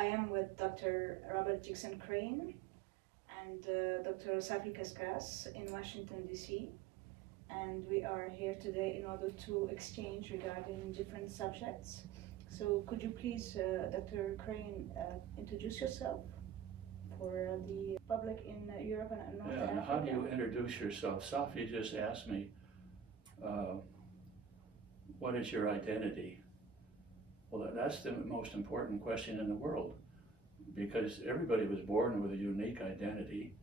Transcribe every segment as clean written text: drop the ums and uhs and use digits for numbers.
I am with Dr. Robert Jackson Crane and Dr. Safi Kaskas in Washington D.C. And we are here today in order to exchange regarding different subjects. So could you please, Dr. Crane, introduce yourself for the public in Europe and North Africa? How do you introduce yourself? Safi just asked me, what is your identity? Well, that's the most important question in the world, because everybody was born with a unique identity,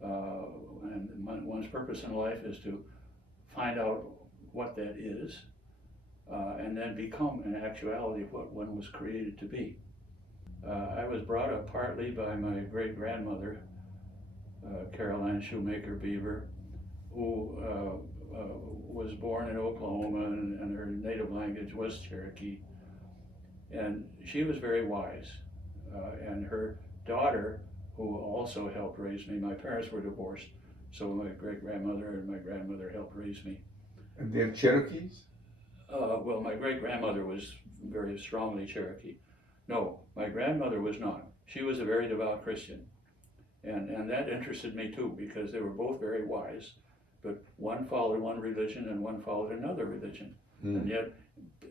and one's purpose in life is to find out what that is, and then become in actuality what one was created to be. I was brought up partly by my great-grandmother, Caroline Shoemaker Beaver, who was born in Oklahoma, and her native language was Cherokee. And she was very wise, and her daughter, who also helped raise me, my parents were divorced, so my great-grandmother and my grandmother helped raise me. And they're Cherokees? Well, my great-grandmother was very strongly Cherokee. No, my grandmother was not. She was a very devout Christian, and that interested me too, because they were both very wise, but one followed one religion and one followed another religion. And yet,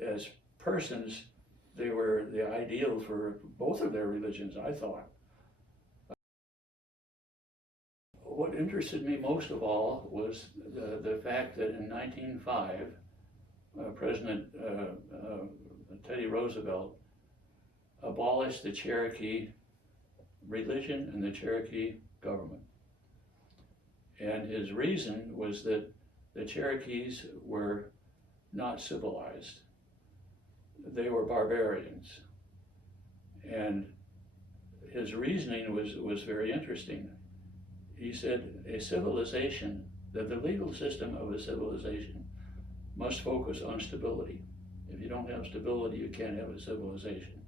as persons, they were the ideal for both of their religions, I thought. What interested me most of all was the fact that in 1905, President Teddy Roosevelt abolished the Cherokee religion and the Cherokee government. And his reason was that the Cherokees were not civilized. They were barbarians. And his reasoning was very interesting. He said a civilization, that the legal system of a civilization must focus on stability. If you don't have stability, you can't have a civilization.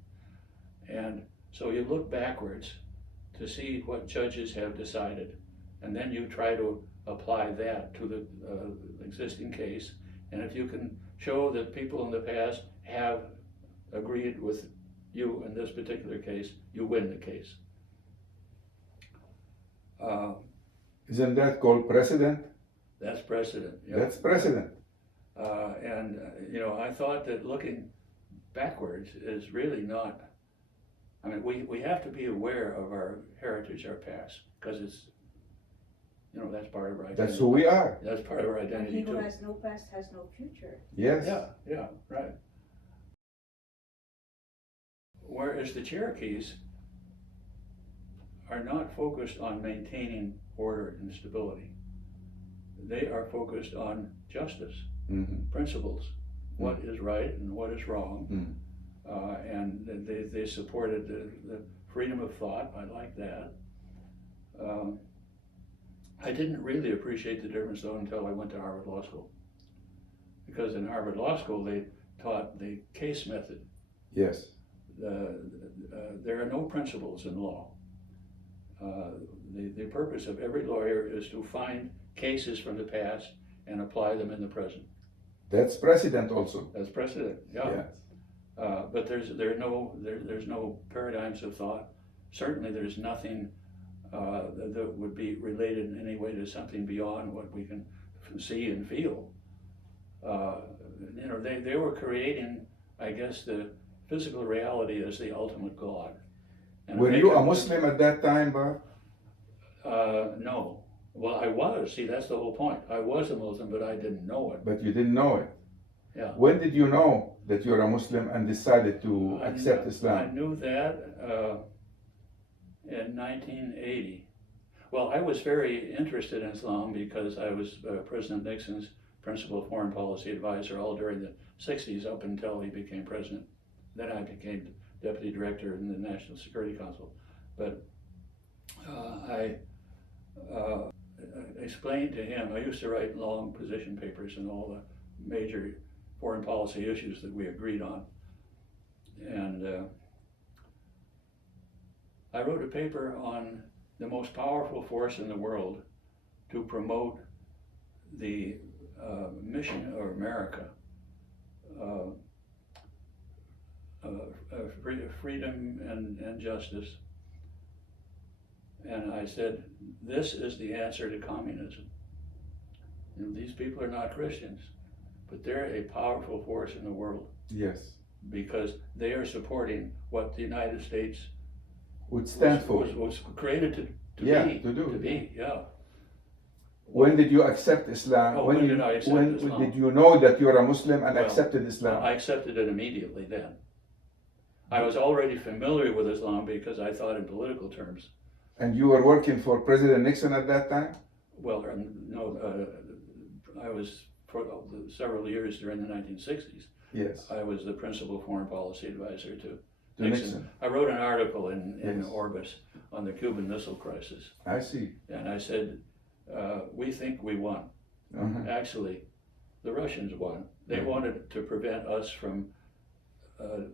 And so you look backwards to see what judges have decided, and then you try to apply that to the existing case. And if you can show that people in the past have agreed with you in this particular case, you win the case. Isn't that called precedent? That's precedent. Yeah. That's precedent. And I thought that looking backwards is really not, I mean, we have to be aware of our heritage, our past, because it's, that's part of our identity. That's who we are. That's part of our identity And he who too. has no past has no future. Yes. Yeah, right. Whereas the Cherokees are not focused on maintaining order and stability. They are focused on justice, principles, what is right and what is wrong. And they supported the freedom of thought. I like that. I didn't really appreciate the difference though until I went to Harvard Law School. Because in Harvard Law School they taught the case method. Yes. There are no principles in law. The purpose of every lawyer is to find cases from the past and apply them in the present. That's precedent also. That's precedent, yeah. Yes. But there's no paradigms of thought. Certainly there's nothing that would be related in any way to something beyond what we can see and feel. they were creating, I guess, the physical reality as the ultimate God. And Were you a Muslim at that time, Bob? No. Well, I was. See, that's the whole point. I was a Muslim, but I didn't know it. But you didn't know it. Yeah. When did you know that you're a Muslim and decided to accept I Islam? knew that in 1980. Well, I was very interested in Islam because I was President Nixon's principal foreign policy advisor all during the 60s up until he became president. Then I became deputy director in the National Security Council. But I explained to him, I used to write long position papers on all the major foreign policy issues that we agreed on. And I wrote a paper on the most powerful force in the world to promote the mission of America, freedom and justice. And I said, this is the answer to communism. You know, these people are not Christians, but they're a powerful force in the world Yes. because they are supporting what the United States Would stand for. was created to Yeah, be. to do. To be, yeah. When did you accept Islam? Oh, when did I accept when Islam? did you know that you're a Muslim and Well, accepted Islam? I accepted it immediately then. I was already familiar with Islam because I thought in political terms. And you were working for President Nixon at that time? Well, no, I was for several years during the 1960s. Yes. I was the principal foreign policy advisor to To Nixon. Nixon. I wrote an article in Yes. Orbis on the Cuban Missile Crisis, I see. and I said, we think we won. Uh-huh. Actually, the Russians won. They Mhm. wanted to prevent us from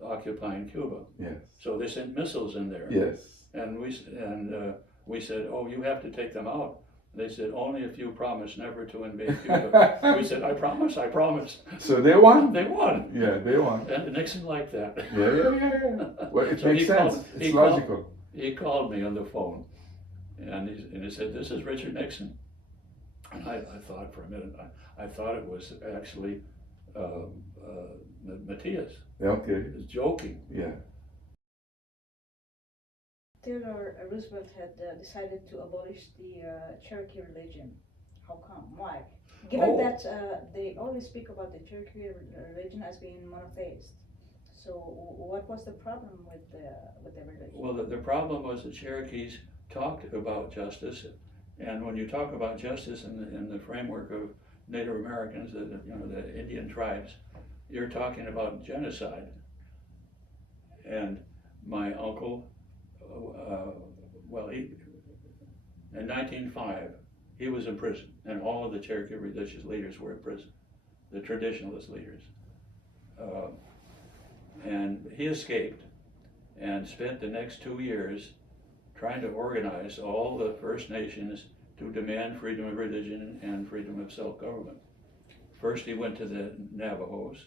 occupying Cuba. Yes. So they sent missiles in there. Yes. And we said, oh, you have to take them out. They said, only if you promise never to invade Cuba. We said, I promise. So they won? They won. Yeah, they won. And Nixon liked that. Yeah. Well, it So makes he sense. called- It's he called- logical. He called me on the phone and he said, this is Richard Nixon. And I thought for a minute, I thought it was actually Matthias. Okay. He was joking. Yeah. Theodore Roosevelt had decided to abolish the Cherokee religion. How come? Why? Given Oh. that they always speak about the Cherokee religion as being monotheist. So what was the problem with the religion? Well, the problem was the Cherokees talked about justice, and when you talk about justice in the framework of Native Americans, the Indian tribes, you're talking about genocide. And my uncle, in 1905, he was in prison, and all of the Cherokee religious leaders were in prison, the traditionalist leaders. And he escaped and spent the next 2 years trying to organize all the First Nations to demand freedom of religion and freedom of self-government. First he went to the Navajos,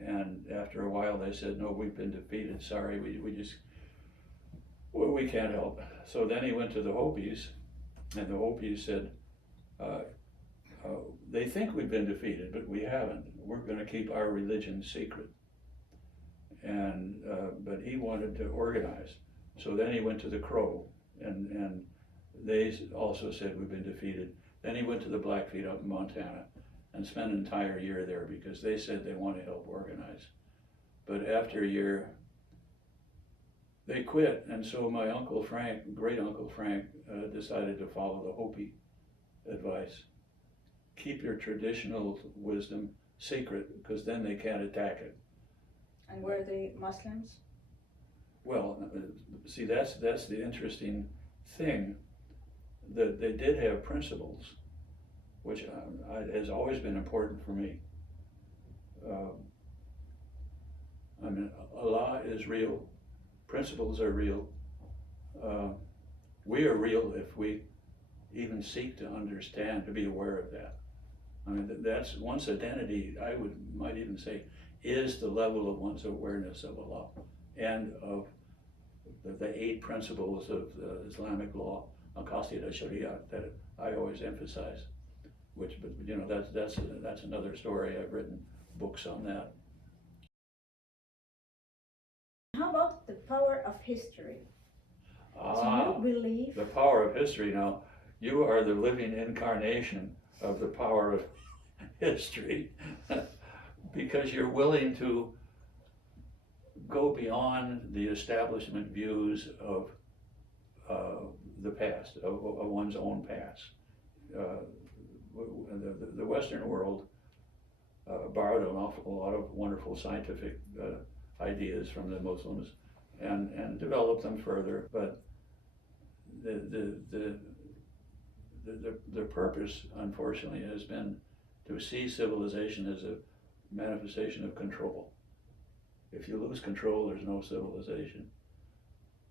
and after a while they said, no, we've been defeated, sorry, we can't help. So then he went to the Hopis, and the Hopis said, they think we've been defeated, but we haven't. We're going to keep our religion secret. And but he wanted to organize. So then he went to the Crow, and they also said we've been defeated. Then he went to the Blackfeet up in Montana and spent an entire year there because they said they want to help organize. But after a year, they quit, and so my Uncle Frank, great Uncle Frank, decided to follow the Hopi advice. Keep your traditional wisdom secret, because then they can't attack it. And were they Muslims? Well, see, that's the interesting thing, that they did have principles, which has always been important for me. I mean, Allah is real, principles are real. We are real if we even seek to understand, to be aware of that. I mean, that's one's identity, might even say, is the level of one's awareness of Allah and of the 8 principles of the Islamic law, al-Qasida Sharia, that I always emphasize. But that's another story. I've written books on that. How about the power of history? Do you believe? The power of history. Now, you are the living incarnation of the power of history because you're willing to go beyond the establishment views of the past, of one's own past. The Western world borrowed an awful lot of wonderful scientific ideas from the Muslims and developed them further, but the purpose, unfortunately, has been to see civilization as a manifestation of control. If you lose control, there's no civilization.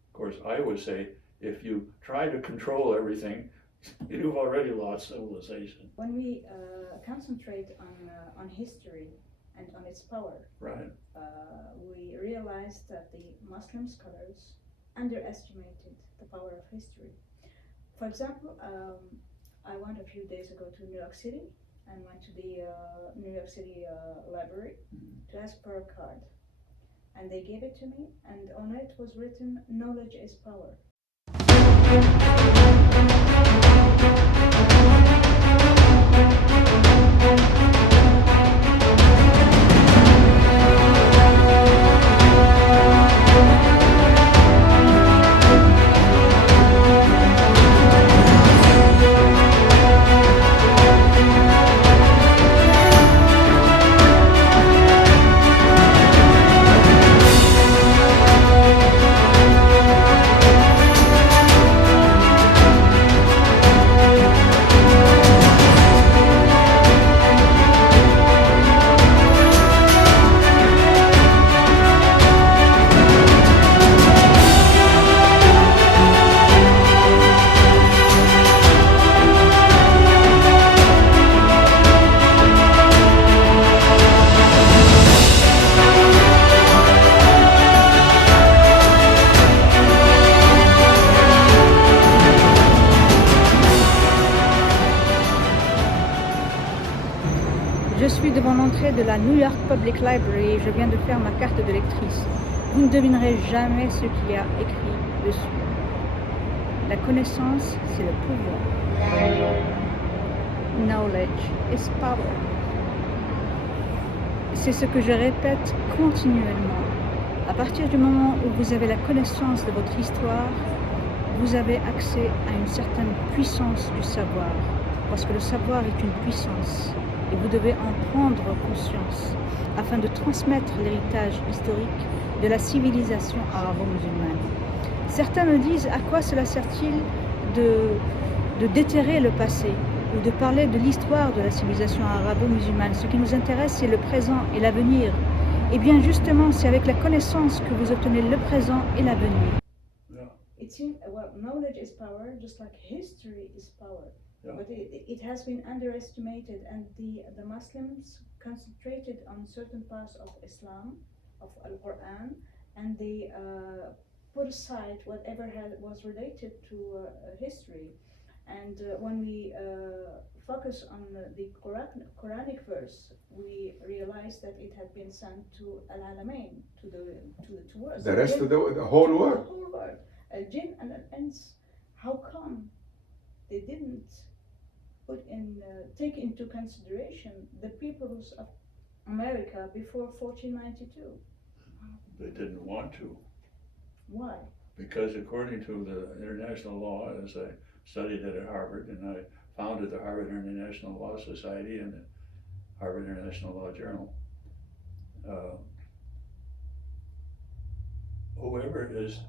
Of course, I would say if you try to control everything, you've already lost civilization. When we concentrate on history and on its power, Right. We realized that the Muslim scholars underestimated the power of history. For example, I went a few days ago to New York City and went to the New York City library to ask for a card. And they gave it to me, and on it was written, "Knowledge is power." Je suis devant l'entrée de la New York Public Library et je viens de faire ma carte de lectrice. Vous ne devinerez jamais ce qu'il y a écrit dessus. La connaissance, c'est le pouvoir. Knowledge is power. C'est ce que je répète continuellement. À partir du moment où vous avez la connaissance de votre histoire, vous avez accès à une certaine puissance du savoir. Parce que le savoir est une puissance. Et vous devez en prendre conscience afin de transmettre l'héritage historique de la civilisation arabo-musulmane. Certains me disent à quoi cela sert-il de déterrer le passé ou de parler de l'histoire de la civilisation arabo-musulmane. Ce qui nous intéresse, c'est le présent et l'avenir. Et bien justement, c'est avec la connaissance que vous obtenez le présent et l'avenir. Yeah. It seems, well, knowledge is power, just like history is power. Yeah. But it has been underestimated, and the Muslims concentrated on certain parts of Islam, of Al-Quran, and they put aside whatever was related to history. And when we focus on the Quranic verse, we realize that it had been sent to Al-Alamein, to the two worlds. The rest of the whole world. The whole world. Al-Jinn and Al-Ins. How come they didn't take into consideration the peoples of America before 1492? They didn't want to. Why? Because according to the international law, as I studied it at Harvard, and I founded the Harvard International Law Society and the Harvard International Law Journal, whoever is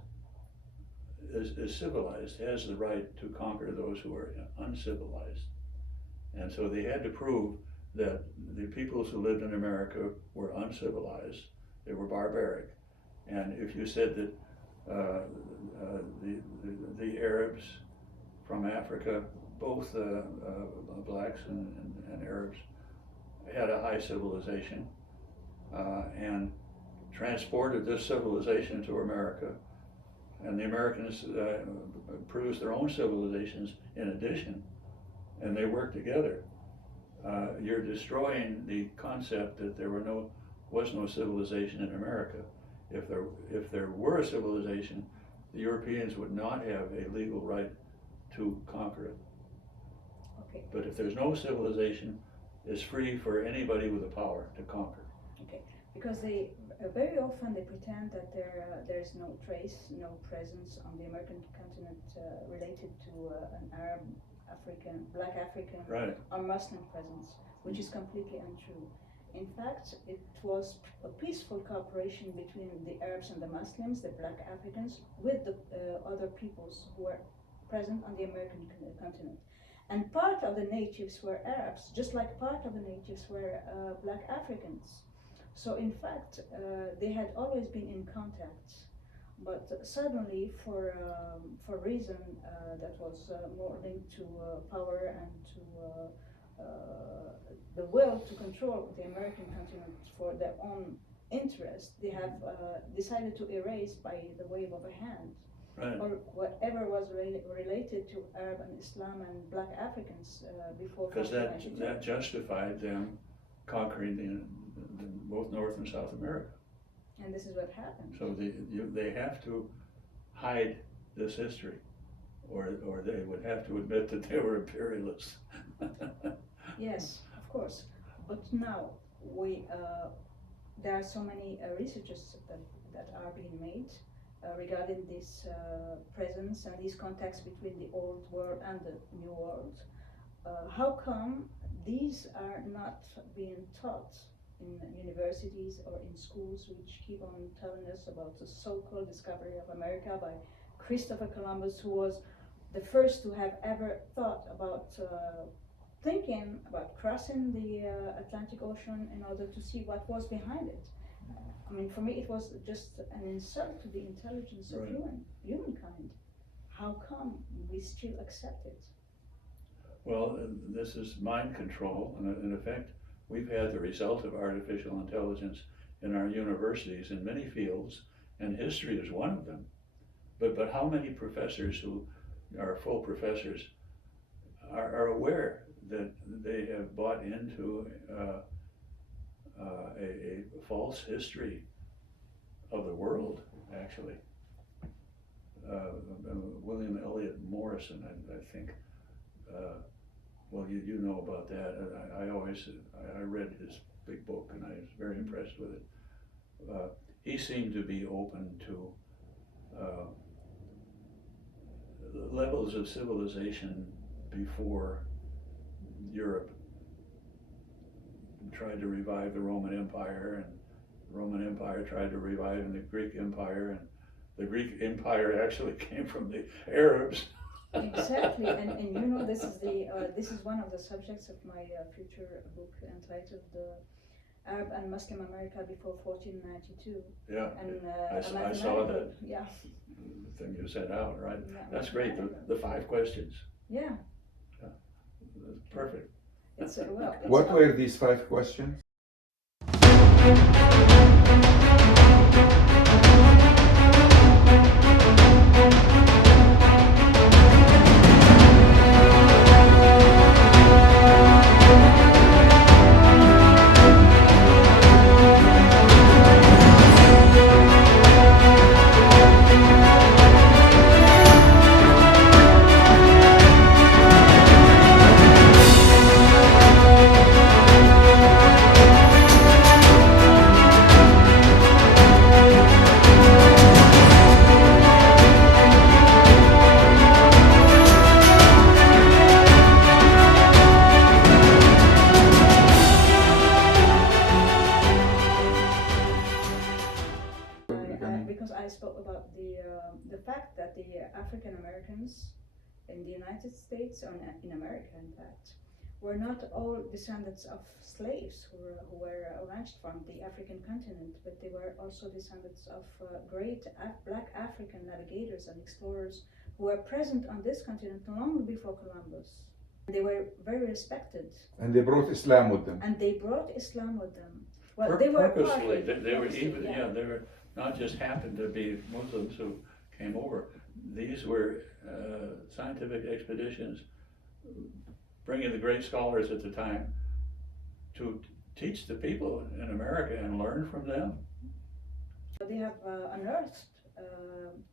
civilized has the right to conquer those who are uncivilized. And so they had to prove that the peoples who lived in America were uncivilized, they were barbaric. And if you said that the Arabs from Africa, both blacks and Arabs, had a high civilization and transported this civilization to America, and the Americans produced their own civilizations in addition, and they worked together. you're destroying the concept that there was no civilization in America. If there were a civilization, the Europeans would not have a legal right to conquer it. Okay. But if there's no civilization, it's free for anybody with the power to conquer. Okay. Because they very often they pretend that there's no trace, no presence on the American continent related to an Arab, African, Black African, Right. or Muslim presence, which is completely untrue. In fact, it was a peaceful cooperation between the Arabs and the Muslims, the Black Africans, with the other peoples who were present on the American continent. And part of the natives were Arabs, just like part of the natives were Black Africans. So in fact, they had always been in contact, but suddenly, for reason that was more linked to power and to the will to control the American continent for their own interest, they have decided to erase by the wave of a hand, Right. or whatever was related to Arab and Islam and Black Africans before Because 1492. that justified them conquering both North and South America. And this is what happened. So they have to hide this history, or they would have to admit that they were imperialists. Yes, of course. But now there are so many researches that are being made regarding this presence and these contacts between the old world and the new world. How come these are not being taught in universities or in schools, which keep on telling us about the so-called discovery of America by Christopher Columbus, who was the first to have ever thought about thinking about crossing the Atlantic Ocean in order to see what was behind it. I mean, for me, it was just an insult to the intelligence of Right. humankind. How come we still accept it? Well, this is mind control, and in effect, we've had the result of artificial intelligence in our universities in many fields, and history is one of them. But how many professors who are full professors are aware that they have bought into a false history of the world, actually? William Elliot Morrison, I think. Well, you know about that. I read his big book and I was very impressed with it. He seemed to be open to levels of civilization before Europe tried to revive the Roman Empire, and the Roman Empire tried to revive the Greek Empire, and the Greek Empire actually came from the Arabs. Exactly, and you know, this is one of the subjects of my future book entitled Arab and Muslim America before 1492. Yeah, And I saw that Yeah. thing you sent out, right? Yeah, That's great, the 5 questions. Yeah. That's perfect. It's well. It's What were these 5 questions? Because I spoke about the fact that the African Americans in the United States, or in America in fact, were not all descendants of slaves who were wrenched from the African continent, but they were also descendants of great Black African navigators and explorers who were present on this continent long before Columbus. They were very respected. And they brought Islam with them. And they brought Islam with them. Well, they were Purposefully, partly, they were purposely, even, they were not just happened to be Muslims who came over. These were scientific expeditions bringing the great scholars at the time to teach the people in America and learn from them. They have unearthed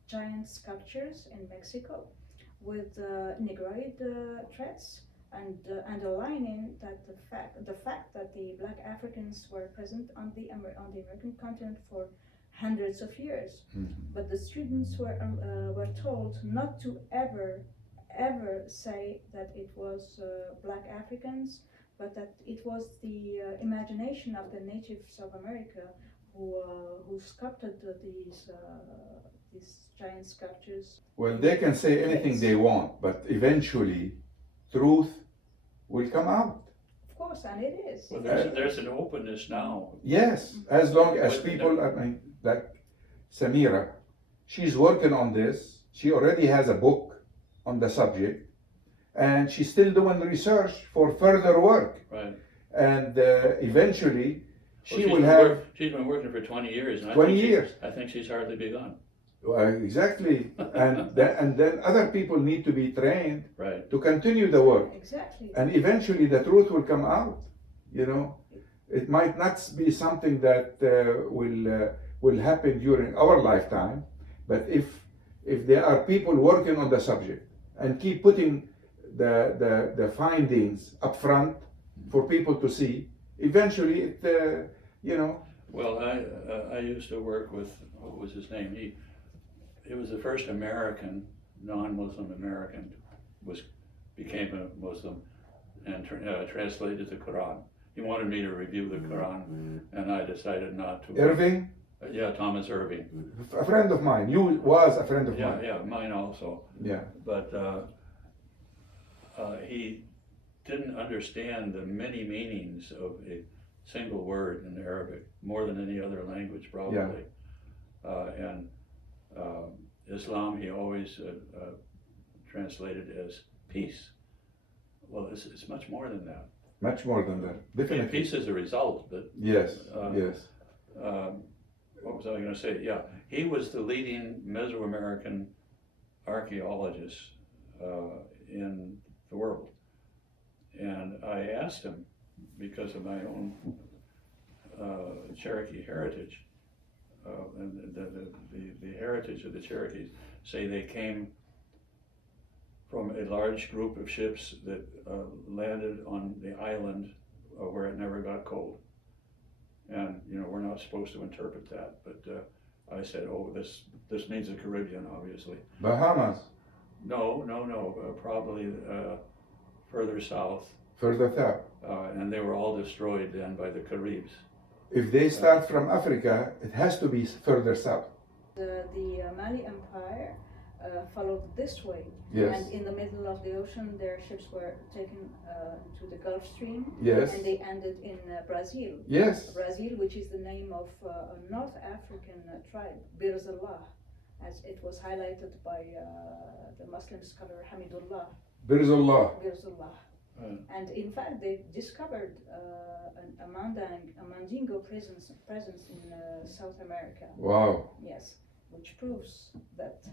giant sculptures in Mexico with Negroid threads, and underlining that the fact that the Black Africans were present on the American continent for hundreds of years, but the students were told not to ever say that it was Black Africans, but that it was the imagination of the natives of America who sculpted these giant sculptures. Well, they can say anything they want, but eventually truth will come out. Of course, and it is. Well, there's an openness now. Yes, as long as people, I mean, like Samira, she's working on this. She already has a book on the subject, and she's still doing research for further work. Right. And eventually, she will She's been working for 20 years. And 20 years. I think she's hardly begun. Exactly, and then other people need to be trained Right. to continue the work. Exactly. And eventually the truth will come out. You know, it might not be something that will happen during our lifetime, but if there are people working on the subject and keep putting the findings up front for people to see, eventually it you know. Well, I used to work with, what was his name? He was the first American, non-Muslim American, became a Muslim and translated the Quran. He wanted me to review the Quran, and I decided not to. Irving? Yeah, Thomas Irving. A friend of mine. You was a friend of mine. Yeah, mine also. Yeah. But he didn't understand the many meanings of a single word in Arabic, more than any other language probably. And Islam he always translated as peace. Well, it's much more than that. Much more than that, definitely. Peace is a result, but yes, yes. What was I going to say? Yeah, he was the leading Mesoamerican archaeologist in the world, and I asked him, because of my own Cherokee heritage, and the heritage of the Cherokees, say they came from a large group of ships that landed on the island where it never got cold. And you know, we're not supposed to interpret that, but I said, oh, this means the Caribbean, obviously. Bahamas. No, probably further south. Further south. And they were all destroyed then by the Caribs. If they start from Africa, it has to be further south. The Mali Empire followed this way, Yes. and in the middle of the ocean, their ships were taken to the Gulf Stream, Yes. and they ended in Brazil. Yes. Brazil, which is the name of a North African tribe, Birzallah, as it was highlighted by the Muslim scholar Hamidullah. Birzallah. Birzallah. And in fact, they discovered a Mandingo presence in South America. Wow. Yes, which proves that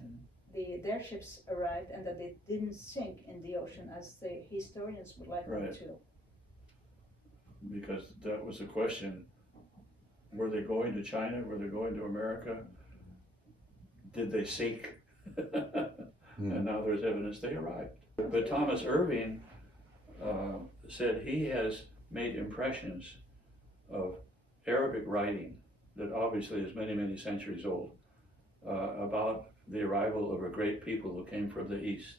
their ships arrived and that they didn't sink in the ocean, as the historians would like them Right. to. Because that was the question. Were they going to China? Were they going to America? Did they sink? And now there's evidence they arrived. But Thomas Irving said he has made impressions of Arabic writing that obviously is many, many centuries old, about the arrival of a great people who came from the east.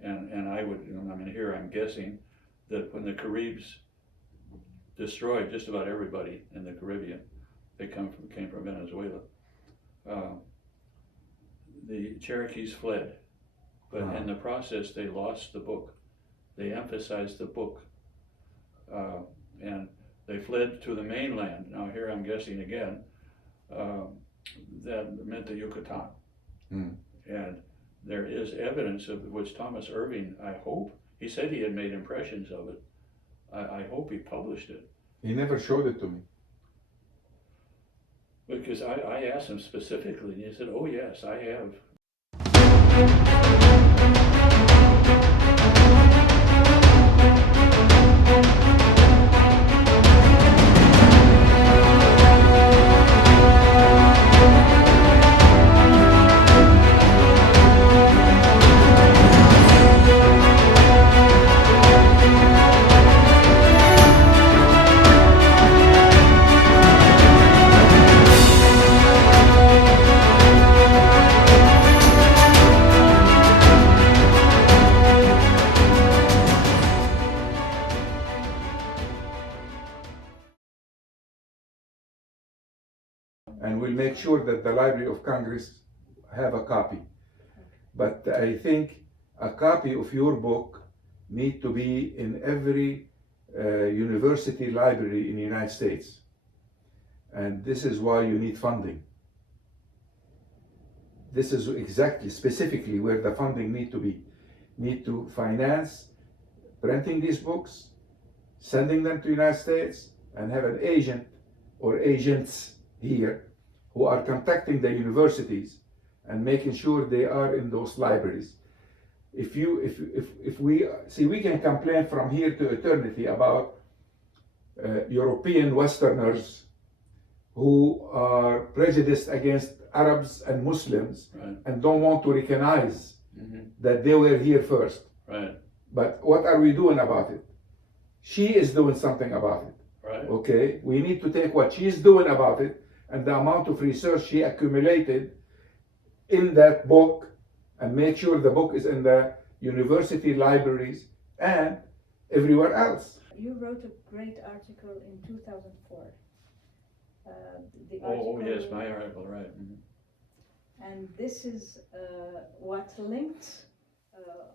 And I mean, here I'm guessing that when the Caribs destroyed just about everybody in the Caribbean, they came from Venezuela. The Cherokees fled, but in the process they lost the book. They emphasized the book, and they fled to the mainland. Now here I'm guessing again, that meant the Yucatan. And there is evidence of which Thomas Irving, I hope, he said he had made impressions of it. I hope he published it. He never showed it to me. Because I asked him specifically, and he said, oh yes, I have. and we'll make sure that the Library of Congress have a copy. But I think a copy of your book need to be in every university library in the United States. And this is why you need funding. This is exactly, specifically where the funding need to be. Need to finance printing these books, sending them to the United States, and have an agent or agents here who are contacting the universities and making sure they are in those libraries. If we see, we can complain from here to eternity about European Westerners who are prejudiced against Arabs and Muslims, right, and don't want to recognize that they were here first. right, But what are we doing about it? She is doing something about it. right, Okay, we need to take what she's doing about it and the amount of research she accumulated in that book and make sure the book is in the university libraries and everywhere else. You wrote a great article in 2004. The oh, article, yes, my article, right, and this is what linked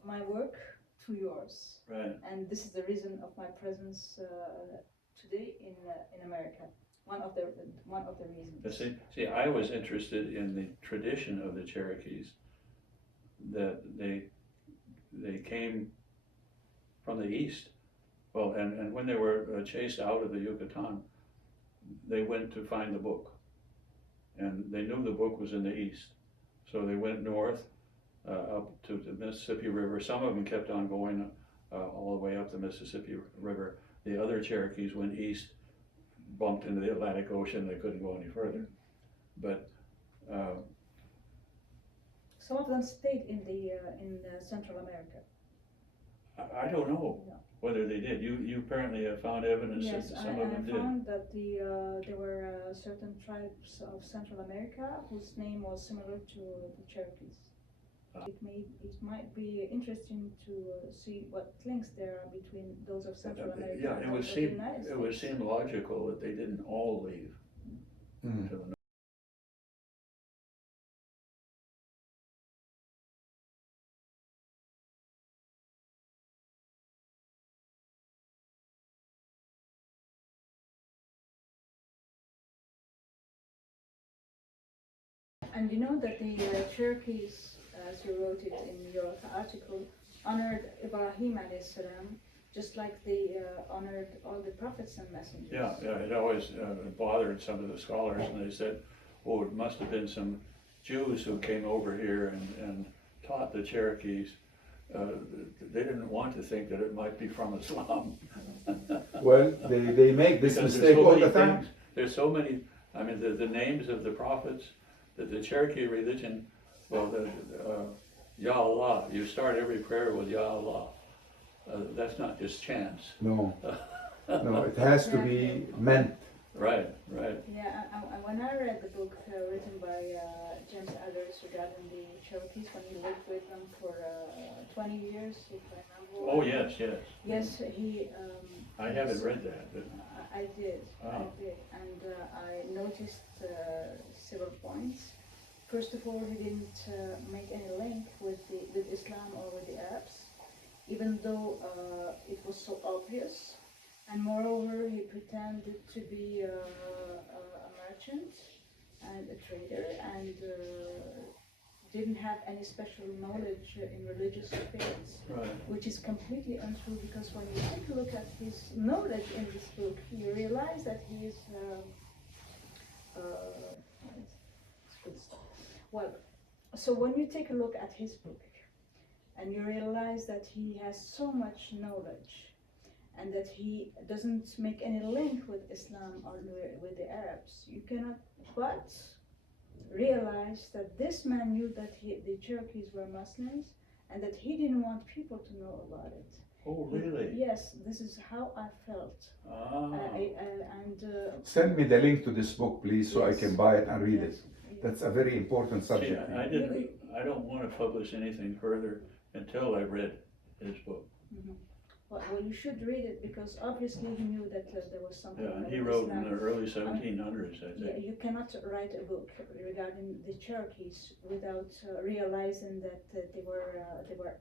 my work to yours. right. And this is the reason of my presence today in America. One of the reasons. But see, I was interested in the tradition of the Cherokees, that they came from the east. Well, and when they were chased out of the Yucatan, they went to find the book, and they knew the book was in the east, so they went north up to the Mississippi River. Some of them kept on going all the way up the Mississippi River. The other Cherokees went east, bumped into the Atlantic Ocean. They couldn't go any further. But some of them stayed in Central America. I don't know whether they did. You apparently have found evidence Yes, that some of them did. I found that there were certain tribes of Central America whose name was similar to the Cherokees. It might be interesting to see what links there are between those of Central America Yeah, and those of the United States. it would seem logical that they didn't all leave to the north. And you know that the Cherokees, as you wrote it in your article, honored Ibrahim alayhi salam, just like they honored all the prophets and messengers. Yeah, it always bothered some of the scholars, and they said, oh, it must have been some Jews who came over here and taught the Cherokees. They didn't want to think that it might be from Islam. Well, they make this Because mistake all the time. There's so many, I mean, the names of the prophets, the Cherokee religion, well, Ya Allah, you start every prayer with Ya Allah. That's not just chance. No, no, it has to be meant. Right, right. Yeah, when I read the book written by James Adams regarding the Cherokees, when he lived with them for 20 years, if I remember. Oh, yes, yes. Yes, he. I haven't read that, but. I did, Oh. and I noticed several points. First of all, he didn't make any link with Islam or with the Arabs, even though it was so obvious. And moreover, he pretended to be a merchant and a trader, and didn't have any special knowledge in religious affairs, Right. which is completely untrue, because when you take a look at his knowledge in this book, you realize that he is well, so when you take a look at his book and you realize that he has so much knowledge and that he doesn't make any link with Islam or with the Arabs, you cannot but realize that this man knew that the Cherokees were Muslims and that he didn't want people to know about it. Oh, really? Yes, this is how I felt. Ah. Send me the link to this book, please, so Yes. I can buy it and read Yes. it. That's a very important See, subject. I don't want to publish anything further until I read his book. Mhm. Well, you should read it because obviously he knew that there was something. Yeah, and wrong he with wrote in Islam. the early 1700s, I Yeah, think. you cannot write a book regarding the Cherokees without realizing that they were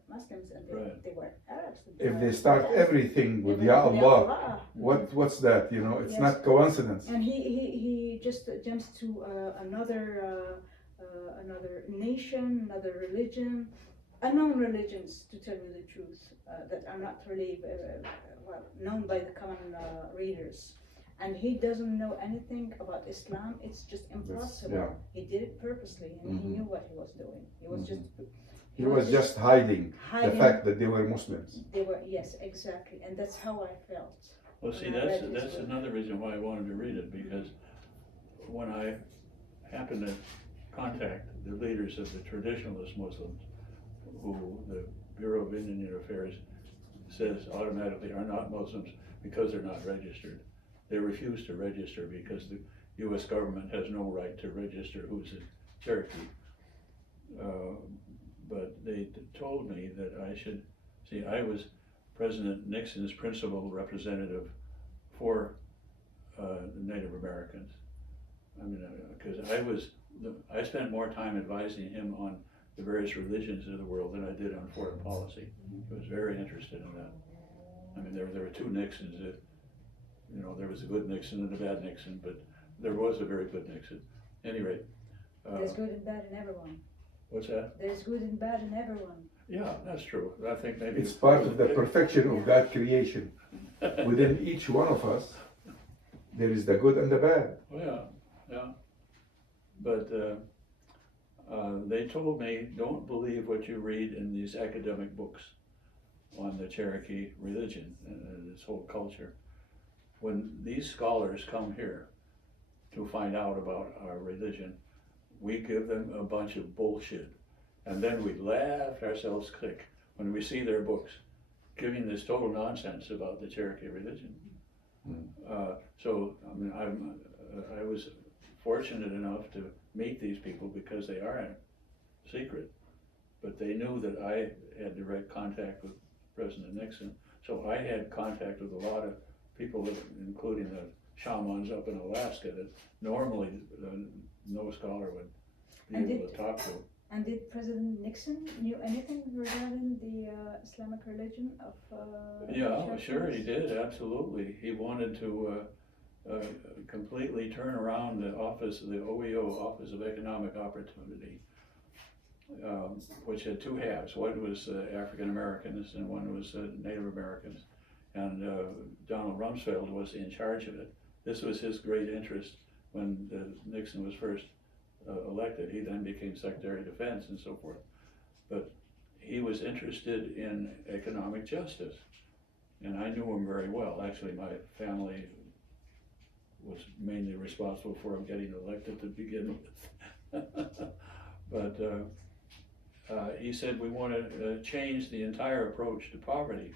Muslims and Right. they were Arabs. If they start Arabs. everything with Everything, Ya Ya Allah, Allah. what's that? You know, it's Yes. not coincidence. And he just jumps to another nation, another religion, unknown religions, to tell you the truth, that are not really well known by the common readers. And he doesn't know anything about Islam. It's just impossible. yeah. He did it purposely, and he knew what he was doing. He was just. He was just hiding the hiding. fact that they were Muslims. They were, yes, exactly, and that's how I felt. Well, see, when I read his that's book. another reason why I wanted to read it, because when I happened to contact the leaders of the traditionalist Muslims, who the Bureau of Indian Affairs says automatically are not Muslims because they're not registered. They refuse to register because the U.S. government has no right to register who's a Cherokee. But they told me that I should, see, I was President Nixon's principal representative for the Native Americans. I mean, because I spent more time advising him on the various religions of the world than I did on foreign policy. He was very interested in that. I mean, there were two Nixons. You know, there was a good Nixon and a bad Nixon, but there was a very good Nixon. At any rate. There's good and bad in everyone. What's that? There's good and bad in everyone. Yeah, that's true. I think maybe It's part of the perfection of God creation. Within each one of us, there is the good and the bad. Oh, yeah. But they told me, don't believe what you read in these academic books on the Cherokee religion and this whole culture. When these scholars come here to find out about our religion, we give them a bunch of bullshit. And then we laugh ourselves sick when we see their books giving this total nonsense about the Cherokee religion. So, I mean, I was fortunate enough to meet these people because they are secret. But they knew that I had direct contact with President Nixon. So I had contact with a lot of people, including the shamans up in Alaska, that normally no scholar would be able to talk to. And did President Nixon knew anything regarding the Islamic religion of Yeah, Cherokees? sure, he did, absolutely. He wanted to completely turn around the office, the OEO, Office of Economic Opportunity, which had two halves. One was African Americans and one was Native Americans. And Donald Rumsfeld was in charge of it. This was his great interest when Nixon was first elected. He then became Secretary of Defense and so forth. But he was interested in economic justice. And I knew him very well. Actually, my family was mainly responsible for him getting elected to begin with. But he said we want to change the entire approach to poverty.